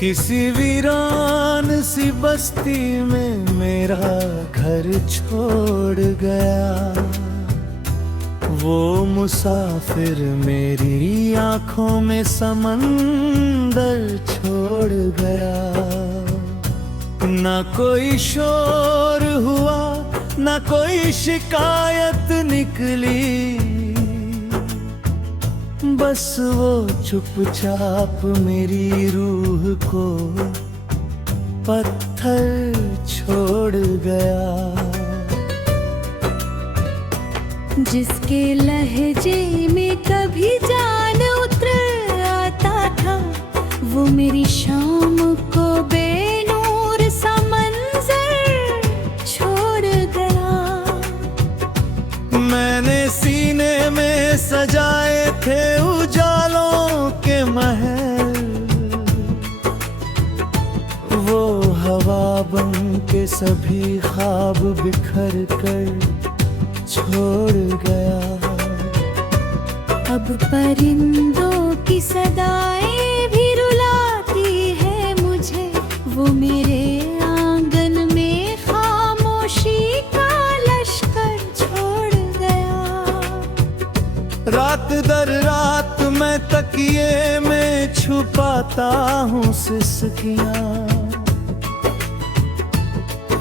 किसी वीरान सी बस्ती में मेरा घर छोड़ गया। वो मुसाफिर मेरी आंखों में समंदर छोड़ गया। ना कोई शोर हुआ, ना कोई शिकायत निकली, बस वो चुपचाप मेरी रूह को पत्थर छोड़ गया। जिसके लहजे में कभी जान उतर आता था, वो मेरी शाम को बेनूर सा मंजर छोड़ गया। मैंने सीने में सजाए थे उजालों के महल, वो हवा बन के सभी ख्वाब बिखर कर छोड़ गया। अब परिंदों की सदाएं भी रुलाती है मुझे, वो मेरे आंगन में खामोशी का लश्कर छोड़ गया। रात दर रात मैं तकिए में छुपाता हूँ सिसकियाँ,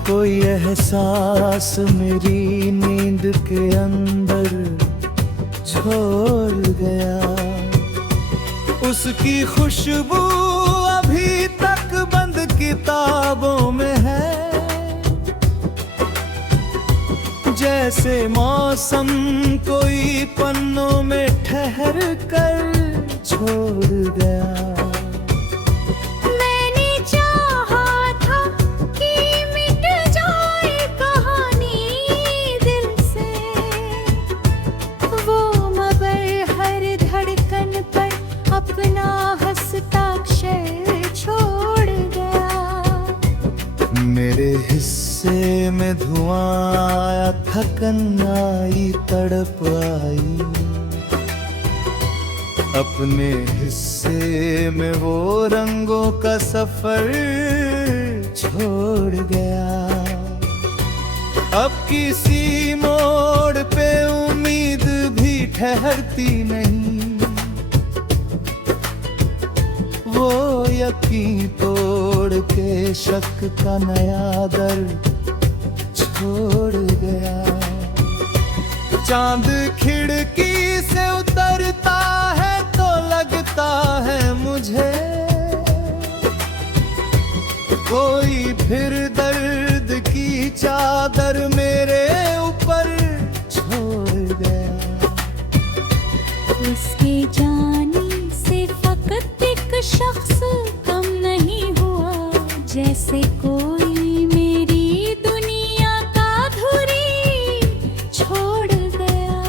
कोई एहसास मेरी नींद के अंदर छोड़ गया। उसकी खुशबू अभी तक बंद किताबों में है, जैसे मौसम कोई पन्नों में ठहर कर छोड़ गया। मेरे हिस्से में धुआं आया, थकन आई, तड़प आई, अपने हिस्से में वो रंगों का सफर छोड़ गया। अब किसी मोड़ पे उम्मीद भी ठहरती नहीं, वो यकीन तोड़ के शक का नया दर छोड़ गया। चांद खिड़की से उतरता है तो लगता है मुझे, कोई फिर दर्द की चादर मेरे ऊपर छोड़ गया। उसके जाने से फकत एक शख्स कम नहीं हुआ, जैसे कोई मेरी दुनिया का धुरी छोड़ गया।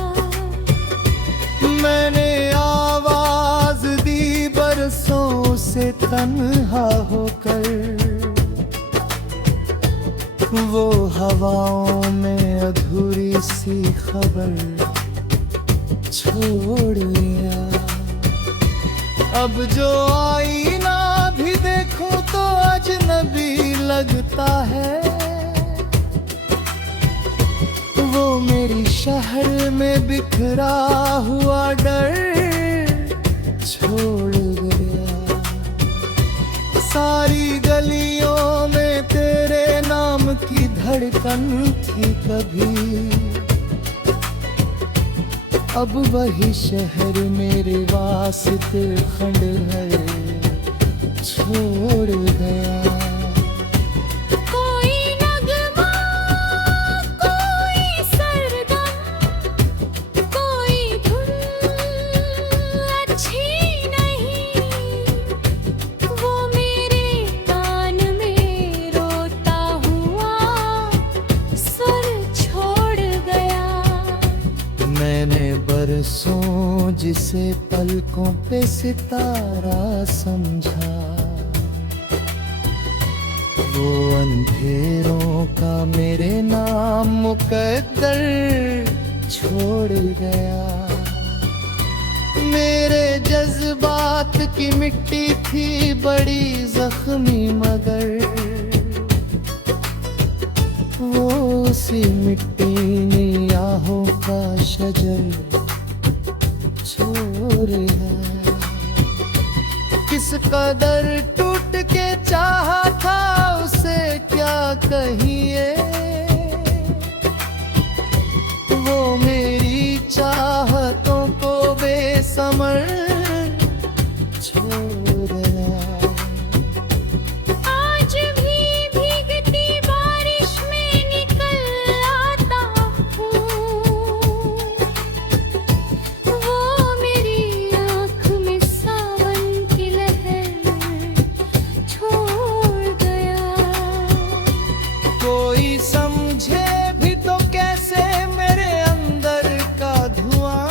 मैंने आवाज दी बरसों से तन्हा होकर, वो हवाओं में अधूरी सी खबर छोड़ लिया। अब जो आईना भी देखूं तो अजनबी लगता है, वो मेरी शहर में बिखरा हुआ डर छोड़ गया। सारी गलियों में तेरे नाम की धड़कन थी कभी, अब वही शहर मेरे वास्ते खंड है छोड़ गया। कोई नगमा, कोई सरगम, कोई धुन अच्छी नहीं, वो मेरे कान में रोता हुआ सुर छोड़ गया। मैंने बरसों जिसे पलकों पे सितारा समझा, वो अंधेरों का मेरे नाम मुकद्दर छोड़ गया। मेरे जज्बे जज्बात की मिट्टी थी बड़ी जख्मी, मगर वो उसी मिट्टी ने याहों का शजर छोड़ है। किस कदर टूट के चाहा था उसे क्या कहिए, वो मेरी चाहतों को बेसमर छोड़ गया। आज भी भीगती बारिश में निकल आता हूँ, वो मेरी आँख में सावन की लहर छोड़ गया। कोई समझे भी तो कैसे मेरे अंदर का धुआं,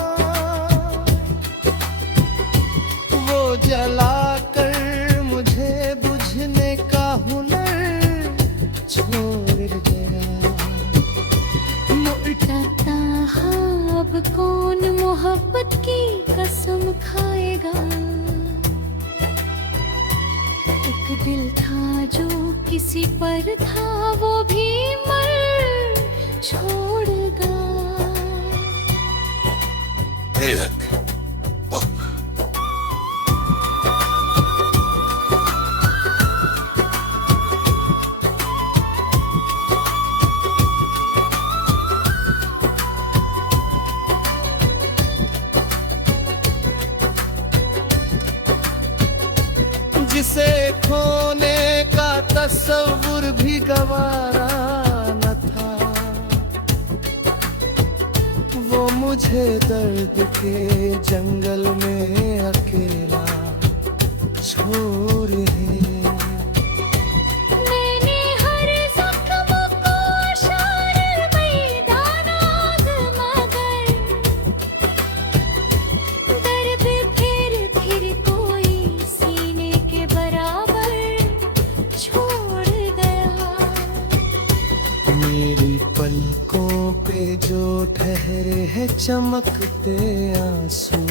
वो जलाकर मुझे बुझने का हुनर छोड़ गया। मुर्तता अब कौन मोहब्बत की कसम खाएगा। एक दिल था जो किसी पर था, वो भी मर छोड़गा। Hey, look. Look. जिसे खोने का तस्वुर भी गवारा न था, वो मुझे दर्द के जंगल में अकेला छोड़ है। मैंने हर जख्म को शार मैदान मगर दर्द फिर कोई सीने के बराबर छोड़ गया। मेरी पलकों पे जो ठहरे हैं चमकते आंसू,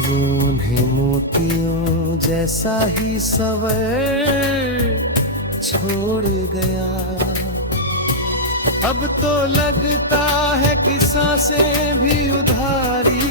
वो उन्हें मोतियों जैसा ही सवर छोड़ गया। अब तो लगता है कि सांसें भी उधारी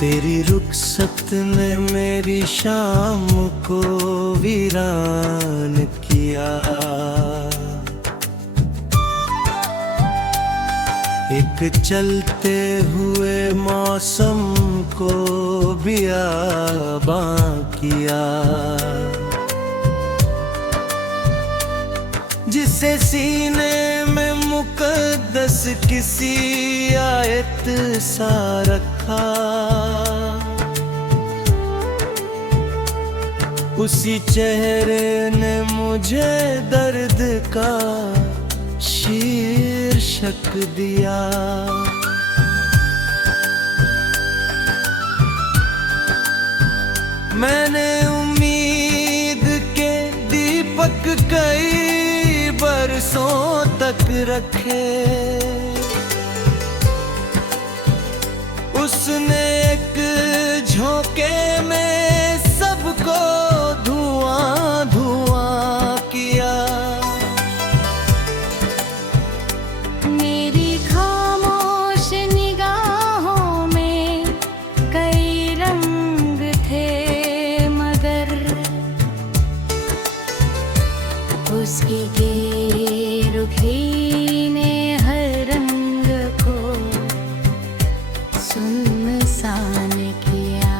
तेरी रुखसत ने मेरी शाम को वीरान किया। एक चलते हुए मौसम को बियाबां किया। जिसे सीने में मुकद्दस किसी आयत सा रखा, उसी चेहरे ने मुझे दर्द का शीर्षक दिया। मैंने उम्मीद के दीपक कई बरसों तक रखे, उसने एक झोंके में सबको धुआं धुआं किया। मेरी खामोश निगाहों में कई रंग थे, मगर उसकी बेरुखी ने हर रंग को सुनसान किया।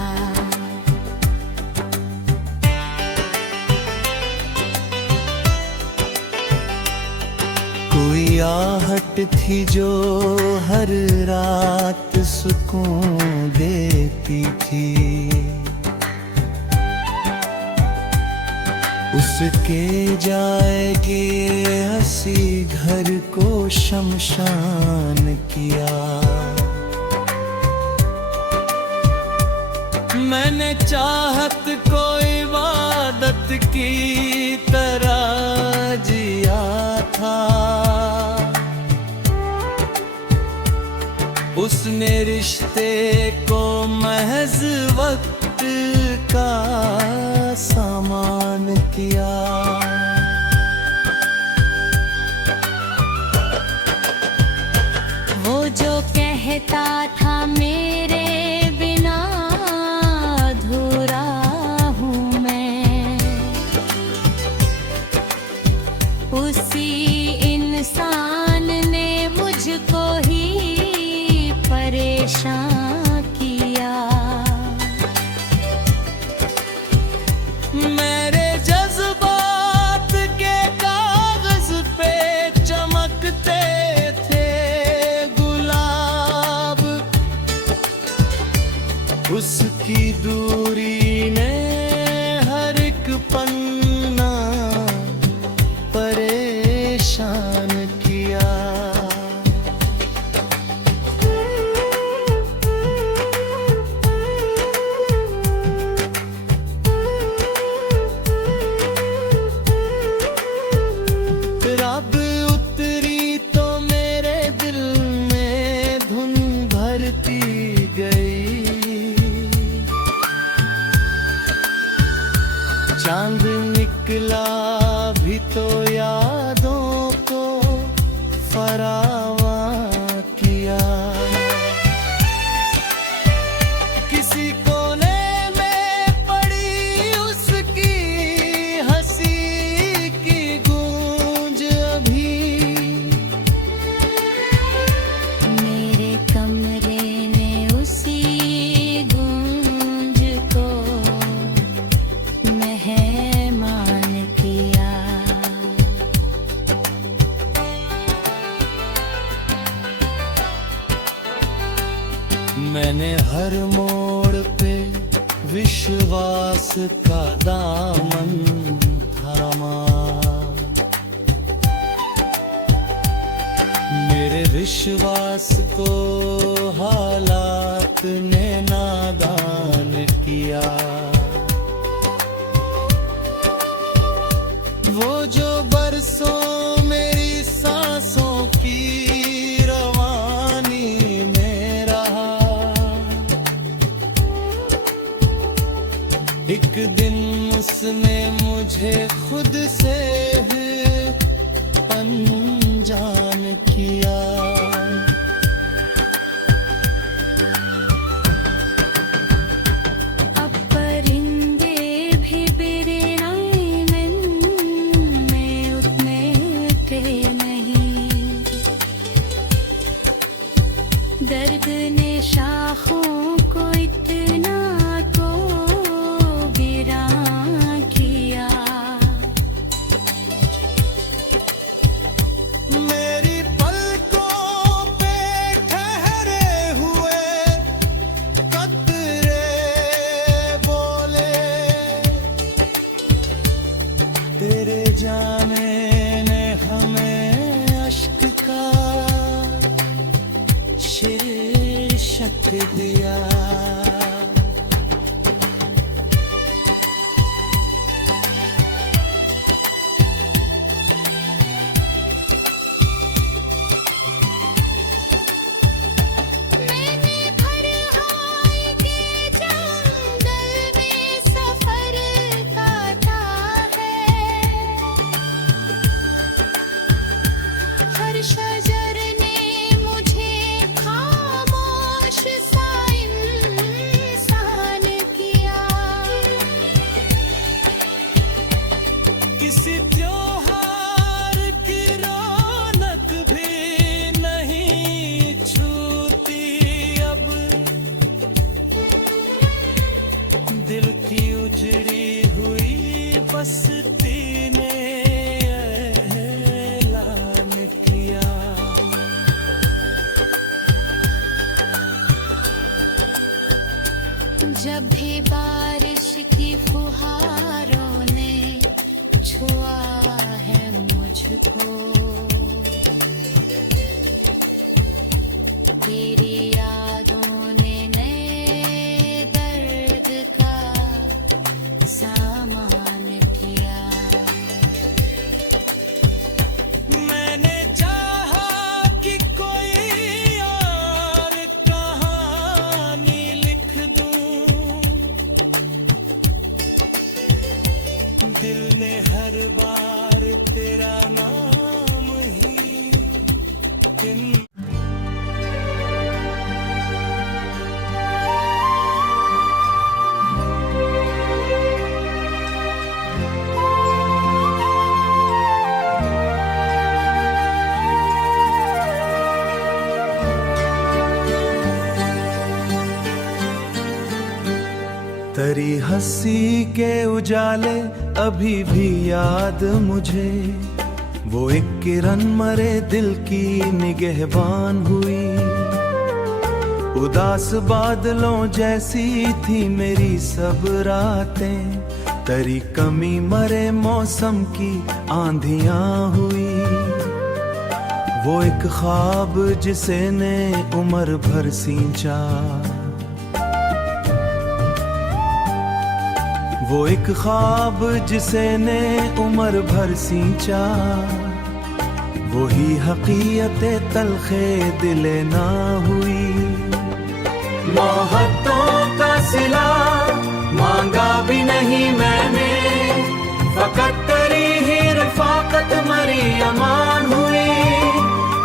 आहट थी जो हर रात सुकून देती थी, उसके जाएगी हंसी घर को शमशान किया। मैंने चाहत को इबादत की तरह जिया था, उसने रिश्ते को महज वक्त का सामान किया। वो जो कहता था मेरे बिना अधूरा हूँ मैं, उसी इंसान ने मुझको ही परेशान किया। मेरे जज्बात के कागज पे चमकते थे गुलाब, उसकी दूरी ने हर एक पन्ना परेशान किया। रब उतरी तो मेरे दिल में धुन भरती गई, चांद निकला भी तो यादों को फरावा किया। किसी कोने में पड़ी उसकी हंसी की गूंज अभी, मेरे कमरे ने उसी गूंज को मेहमान किया। मैंने हर मोड़ पे विश्वास का दामन थामा, मेरे विश्वास को हालात ने नादान किया। वो जो बरसों मेरी सांसों की रवानी में रहा, एक दिन उसने मुझे खुद से अनजान किया। अब परिंदे भी बिरनाई में उतरते नहीं, दर्द ने शाखों को इतना तो गिरा किया। मेरी पलकों पे ठहरे हुए कतरे बोले, तेरे जाने ने हमें अश्क का शीर्षक दिया। मैंने फरहाई के जंगल में सफर काटा है, हर शजर ने मुझे खामोश सा इंसान किया। किसी त्योहार की रौनक भी नहीं छूती अब, दिल की उजड़ी हुई बस्ती ने ऐलान किया। जब भी बारिश की फुहारों ने छुआ है मुझको, तेरी यादों ने नए दर्द का सामान किया। मैंने चाहा कि कोई और कहानी लिख दूं, दिल ने हर बार तेरा नाम ही दिन तेरी हंसी के उजाले अभी भी याद मुझे, वो एक किरण मरे दिल की निगहबान हुई। उदास बादलों जैसी थी मेरी सब रातें, तेरी कमी मरे मौसम की आंधियां हुई। वो एक ख्वाब जिसे ने उम्र भर सींचा, वो एक ख्वाब जिसे ने उम्र भर सींचा, वही हकीकत तलखे दिले ना हुई। मोहब्बतों का सिला मांगा भी नहीं मैंने, फकत तेरी ही रफाकत मरी अमान हुई।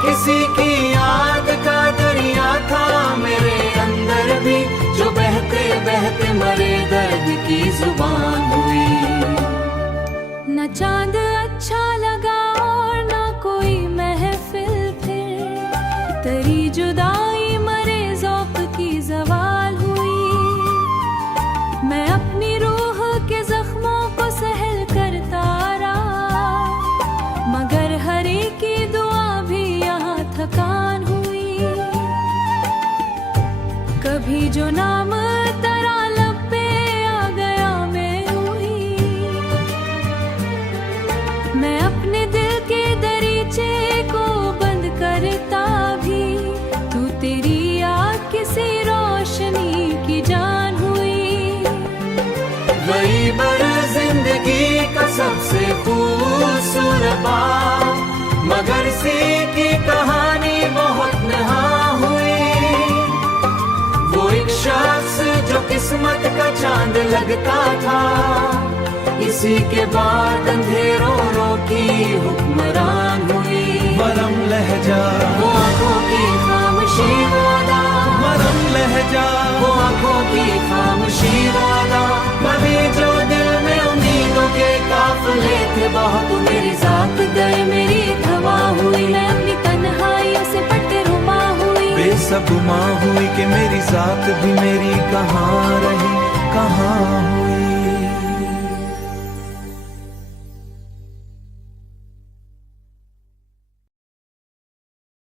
किसी की याद का दरिया था मेरे अंदर भी, जो बहते बहते मरे दर्द की जुबान हुई। न चांद अच्छा लगा और न कोई महफिल फिर, तेरी जुदाई मरे ज़ौक़ की ज़वाल हुई। मैं अपनी रूह के ज़ख्मों को सहल करता रहा, मगर हर एक की दुआ भी यहाँ थकान हुई। कभी जो नाम तेरा लब पे आ गया मैं हुई, मैं अपने दिल के दरीचे को बंद करता भी, तू तेरी याद किसी रोशनी की जान हुई। वही बर जिंदगी का सबसे खूबसूरत बात, मगर सी की कहानी बहुत नहा हुई। वो एक शख्स जो किस्मत का चांद लगता था, इसी के बाद अंधेरों की हुक्मरान हुई। मरम लहजा वो आंखों की खामोशी वादा, मरम लहजा वो आंखों की खामोशी वादा। कभी जो दिल में उम्मीदों के काफिले थे बहुत, मेरी जात गए मेरी हवा हुई। मैं अपनी तन्हाइयों से पटरुमा हुई, बेसब्मा हुई कि मेरी जात भी मेरी कहाँ रही कहाँ हुई।